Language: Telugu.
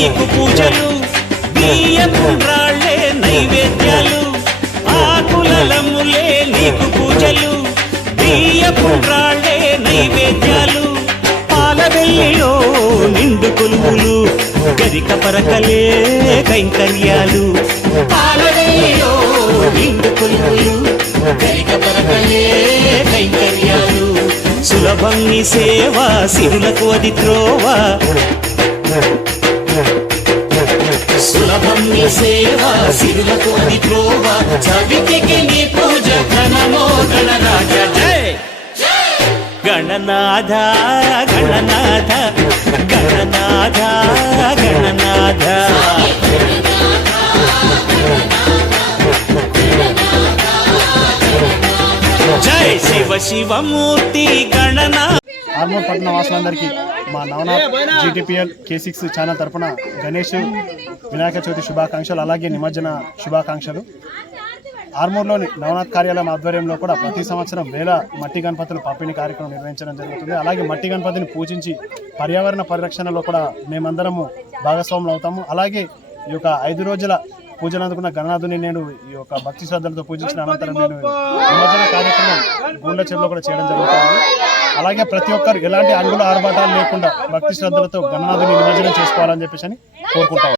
నీకు పూజలు బియ్యపుండ్రాళ్ళే నైవేద్యాలు ఆకులలములే నీకు పూజలు బియ్యపుండ్రాళ్ళే నైవేద్యాలు పాలవెల్లిలో నిండు కొలువులు గరిక పరకలే కైంకర్యాలు. పాలవెల్లిలో నిండు కొలువులు గరిక పరకలే కైంకర్యాలు. సులభం నీ సేవ సిరులకు అది త్రోవ. సులభం నీ సేవ సిరులకు అది త్రోవ చవితికి నీ పూజ ఘనమో గణరాజ జయ గణనాథ గణనాథ గణనాథ గణనాథ. జయ శివ శివమూర్తి గణనాథ. ఆర్మూర్ పట్టణ వాసులందరికీ మా Navnath GTPL K six channel తరపున గణేష్ వినాయక చవితి శుభాకాంక్షలు అలాగే నిమజ్జన శుభాకాంక్షలు. ఆర్మూర్లోని నవనాథ్ కార్యాలయం ఆధ్వర్యంలో కూడా ప్రతి సంవత్సరం వేల మట్టి గణపతులు పంపిణీ కార్యక్రమం నిర్వహించడం జరుగుతుంది. అలాగే మట్టి గణపతిని పూజించి పర్యావరణ పరిరక్షణలో కూడా మేమందరము భాగస్వాములు అవుతాము. అలాగే ఈ యొక్క ఐదు రోజుల పూజలు అందుకున్న గణనాథుని నేను ఈ యొక్క భక్తి శ్రద్ధలతో పూజించిన అనంతరం నేను నిమజ్జన కార్యక్రమం గూండ్ల చెరువులో కూడా చేయడం జరుగుతుంది. అలాగే ప్రతి ఒక్కరు ఎలాంటి అడుగుల ఆర్భాటాలు లేకుండా భక్తి శ్రద్ధలతో గణనాథుని నిమజ్జనం చేసుకోవాలని చెప్పేసి అని కోరుకుంటాం